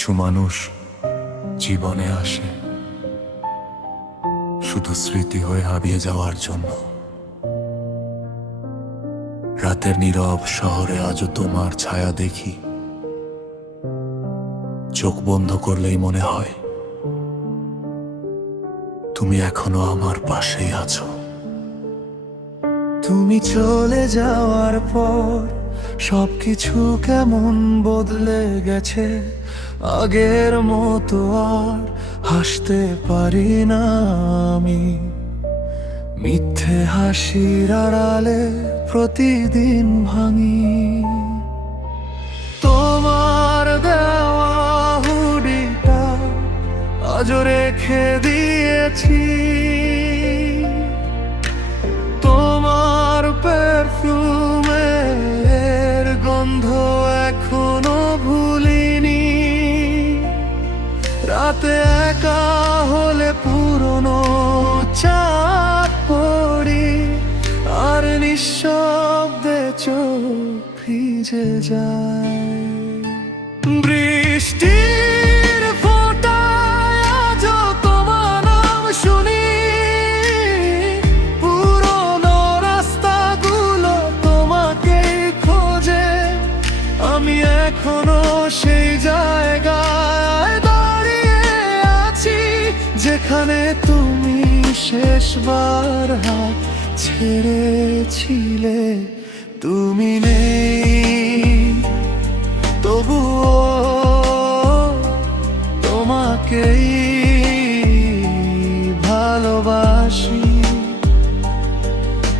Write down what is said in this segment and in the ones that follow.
কিছু মানুষ জীবনে আসে শুধু স্মৃতি হয়ে হারিয়ে যাওয়ার জন্য। রাতের নীরব শহরে আজও তোমার ছায়া দেখি, চোখ বন্ধ করলেই মনে হয় তুমি এখনো আমার পাশেই আছো। তুমি চলে যাওয়ার পর সবকিছু কেমন বদলে গেছে, আগের মতো আর হাসতে পারি না আমি। মিথ্যে হাসির আড়ালে প্রতিদিন ভাঙি তোমার দেওয়া হুডিটা আজও রেখে দিয়েছি। তোমার পারফিউমের গন্ধ এখনো ভুলিনি। রাতে একা হলে পুরনো চাপ পড়ি, আর নিঃশব্দে চোখ ভিজে যায়। বৃষ্টির ফোঁটায় আজও তোমার নাম শুনি, পুরনো রাস্তাগুলো তোমাকেই খোঁজে। আমি এখনো সেই জায়গায় দাঁড়িয়ে আছি যেখানে তুমি শেষবার হাত ছেড়েছিলে। তুমি নেই তবুও তোমাকেই ভালোবাসি।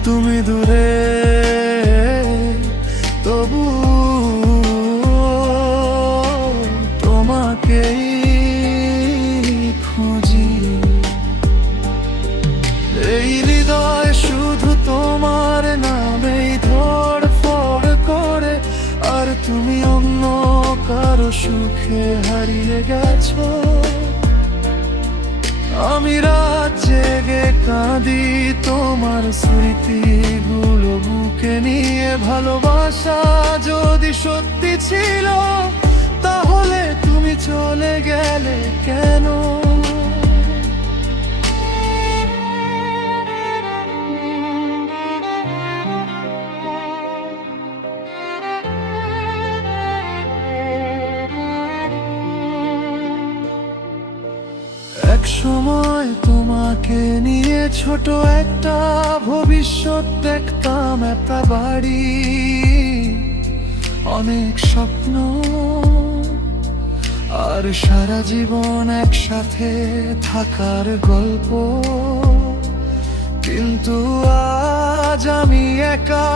তুমি দূরে তবু তোমাকেই খুঁজি। এই হৃদয় শুধু তোমার নামেই ধড়ফড় করে, আর তুমি অন্য কারো সুখে হারিয়ে গেছো। আমি রাত জেগে কাঁদি তোমার স্মৃতিগুলো বুকে নিয়ে। ভালোবাসা যদি সত্যি ছিল তাহলে তুমি চলে গেলে কেন? এক সময় তোমাকে নিয়ে ছোট একটা ভবিষ্যৎ দেখতাম, একটা বাড়ি, অনেক স্বপ্ন, আর সারা জীবন একসাথে থাকার গল্প। কিন্তু আজ আমি একা,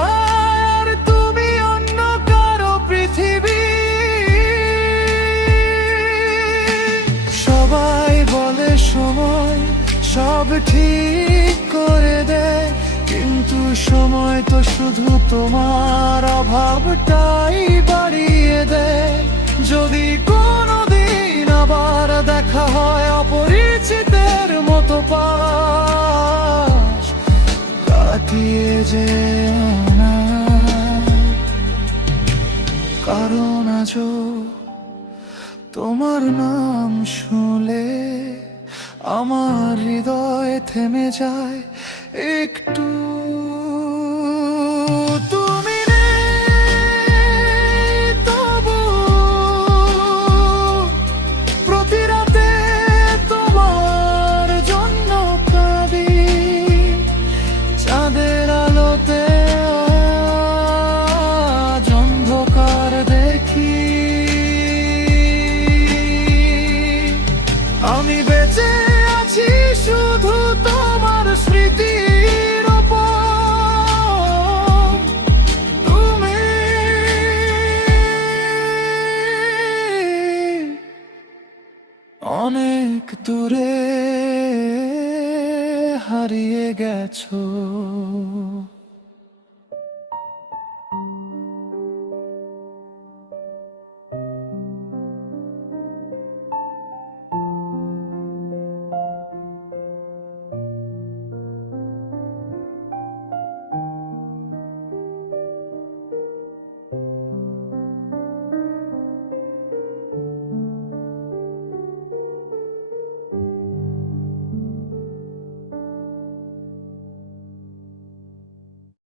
আর তুমি অন্য কারো পৃথিবী। সবাই বলে সময় সব ঠিক করে দেয়, কিন্তু সময় তো শুধু তোমার অভাবটাই বাড়িয়ে দেয়। যদি কোনোদিন আবার দেখা হয় অপরিচিতের মতো পাশ কাটিয়ে যেও না, কারণ আজও তোমার নাম শুনলে আমার হৃদয় থেমে যায় একটু। তুমি নেই তবু প্রতি রাতে তোমার জন্য কাঁদি। চাঁদের আলোতে আজ অন্ধকার দেখি। আমি বেঁচে আছি শুধু তোমার স্মৃতির ওপর। তুমি অনেক দূরে হারিয়ে গেছো।